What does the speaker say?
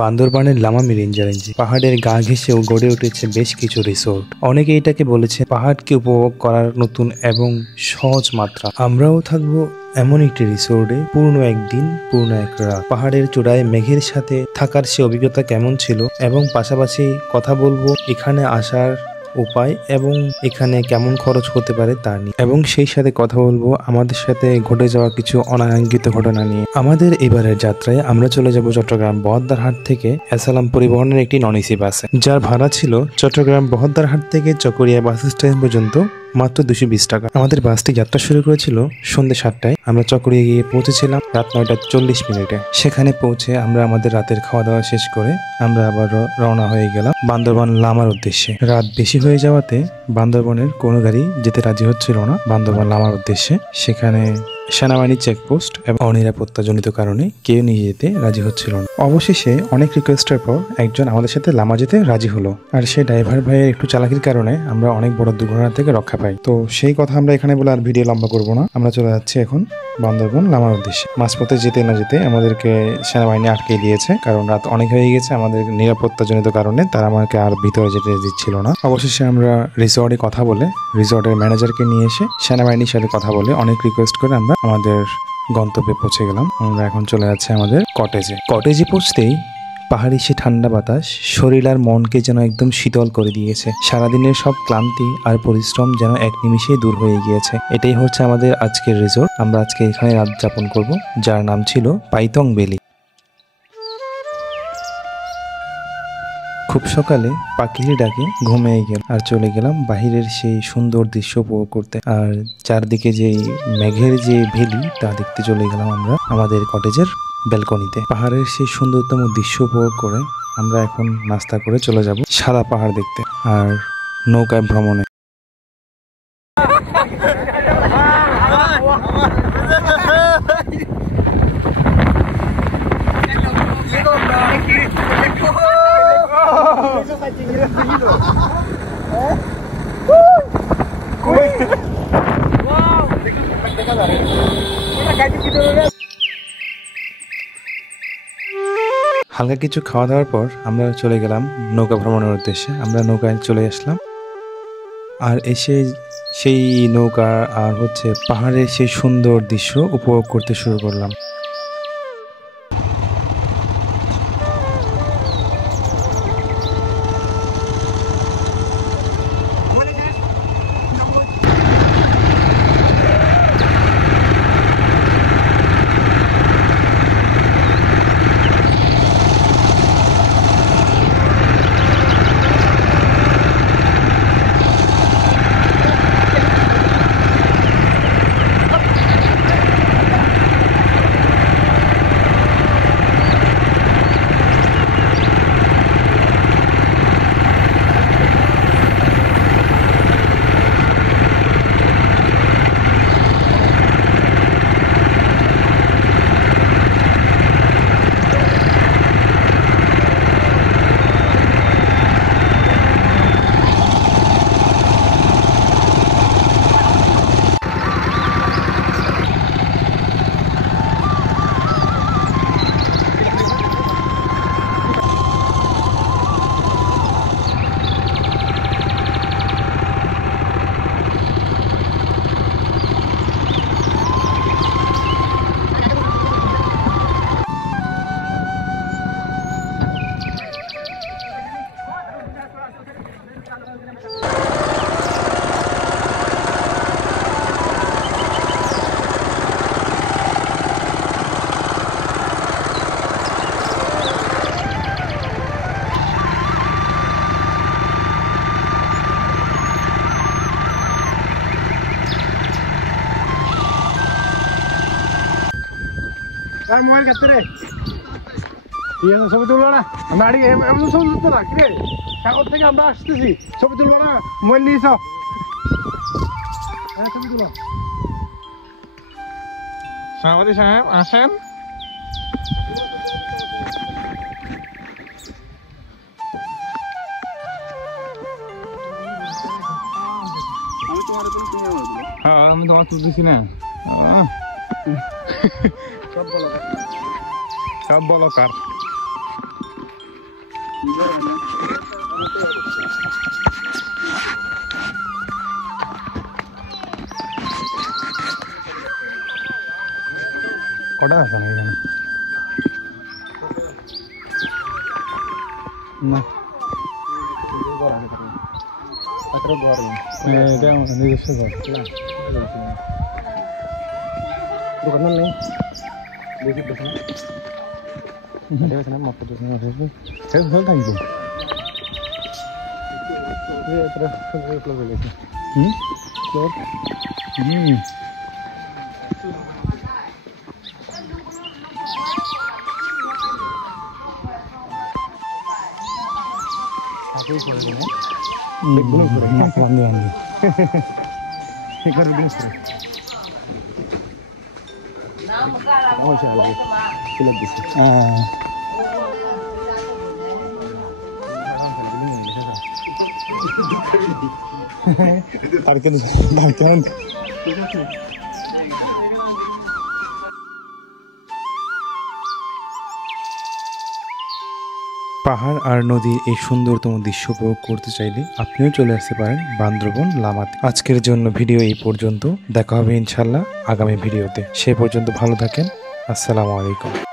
বান্দরবানের লামা মেরিন রেঞ্জে পাহাড়ের গা ঘেঁষেও গড়ে উঠেছে বেশ কিছু রিসোর্ট। অনেকে এটাকে বলেছে পাহাড়কে উপভোগ করার নতুন এবং সহজ মাত্রা। আমরাও থাকবো এমন একটি রিসোর্টে পূর্ণ একদিন, পূর্ণ এক রাত। পাহাড়ের চূড়ায় মেঘের সাথে থাকার সে অভিজ্ঞতা কেমন ছিল এবং পাশাপাশি কথা বলবো এখানে আসার উপায় এবং এখানে কেমন খরচ হতে পারে তা নিয়ে, এবং সেই সাথে কথা বলবো আমাদের সাথে ঘটে যাওয়া কিছু অনাকাঙ্ক্ষিত ঘটনা নিয়ে। আমাদের এবারের যাত্রায় আমরা চলে যাব চট্টগ্রাম বহদ্দারহাট থেকে এসালাম পরিবহনের একটি নন এসি বাসে, যার ভাড়া ছিল চট্টগ্রাম বহদ্দারহাট থেকে চকরিয়া বাস স্ট্যান্ড পর্যন্ত মাত্র 220 টাকা। আমাদের বাসটি যাত্রা শুরু করেছিল সন্ধ্যে 7টায়। আমরা চকরিয়া গিয়ে পৌঁছেছিলাম রাত 9:40। সেখানে পৌঁছে আমরা আমাদের রাতের খাওয়া দাওয়া শেষ করে আমরা আবার রওনা হয়ে গেলাম বান্দরবান লামার উদ্দেশ্যে। রাত বেশি হয়ে যাওয়াতে বান্দরবনের কোনো গাড়ি যেতে রাজি হচ্ছিল না বান্দরবান লামার উদ্দেশ্যে। সেখানে সেনাবাহিনী চেকপোস্ট এবং অনিরাপত্তাজনিত কারণে কেউ নিয়ে যেতে রাজি হচ্ছিল না। অবশেষে অনেক রিকোয়েস্টের পর একজন আমাদের সাথে লামা যেতে রাজি হলো, আর সেই ড্রাইভার ভাইয়ের একটু চালাকির কারণে আমরা অনেক বড় দুর্ঘটনা থেকে রক্ষা পাই। তো সেই কথা আমরা এখানে বলে আর ভিডিও লম্বা করবো না। আমরা চলে যাচ্ছি এখন বান্দরবান লামার উদ্দেশ্যে। মাঝপথে যেতে না যেতে আমাদেরকে সেনাবাহিনী আটকে দিয়েছে, কারণ রাত অনেক হয়ে গেছে। আমাদের নিরাপত্তাজনিত কারণে তারা আমাকে আর ভিতরে যেতে দিচ্ছিল না। অবশেষে আমরা রিসর্টে কথা বলে রিসর্টের ম্যানেজারকে নিয়ে এসে সেনাবাহিনীর সাথে কথা বলে অনেক রিকোয়েস্ট করে আমরা আমাদের গন্তব্যে পৌঁছে গেলাম। আমরা এখন চলে যাচ্ছি আমাদের কটেজে পৌঁছতেই পাহাড়ি সে ঠান্ডা বাতাস শরীর আর মনকে যেন একদম শীতল করে দিয়েছে। সারাদিনের সব ক্লান্তি আর পরিশ্রম যেন এক নিমিষেই দূর হয়ে গিয়েছে। এটাই হচ্ছে আমাদের আজকের রিসোর্ট। আমরা আজকে এখানে রাত যাপন করব, যার নাম ছিল পাইতং ভ্যালি। খুব সকালে পাখির ডাকে ঘুমিয়ে গেল আর চলে গেলাম বাহিরের সেই সুন্দর দৃশ্য উপভোগ করতে। আর চারদিকে যে মেঘের যে ভ্যালি তা দেখতে চলে গেলাম আমরা আমাদের কটেজের ব্যালকনিতে। পাহাড়ের সেই সুন্দরতম দৃশ্য উপভোগ করে আমরা এখন নাস্তা করে চলে যাব সাদা পাহাড় দেখতে আর নৌকায় ভ্রমণে। হালকা কিছু খাওয়া দাওয়ার পর আমরা চলে গেলাম নৌকা ভ্রমণের উদ্দেশ্যে। আমরা নৌকায় চলে আসলাম আর এসে সেই নৌকা আর হচ্ছে পাহাড়ের সেই সুন্দর দৃশ্য উপভোগ করতে শুরু করলাম। মোবাইল কাটতে রে ছবি তুলবো না আমরা আড়ি এমন ছবি তুলতে না কিরে সাগর থেকে আমরা আসতেছি ছবি তুলবো না মোবাইল নিয়েছ ছবি তুলো সভাপতি সাহেব আসেন আমি তোমার তুলতেছি না সব বলো কার কটা আছে না এখানে? না এটা আমার নিজস্ব ঘর দোকান নেই দেখি দেখেন না মাত্র ভালো থাকবে পার্কের পাহাড় আর নদীর এই সুন্দরতম দৃশ্য উপভোগ করতে চাইলে আপনিও চলে আসতে পারেন বান্দরবন লামাতে। আজকের জন্য ভিডিও এই পর্যন্ত, দেখা হবে ইনশাল্লাহ আগামী ভিডিওতে। সে পর্যন্ত ভালো থাকেন। আসসালামু আলাইকুম।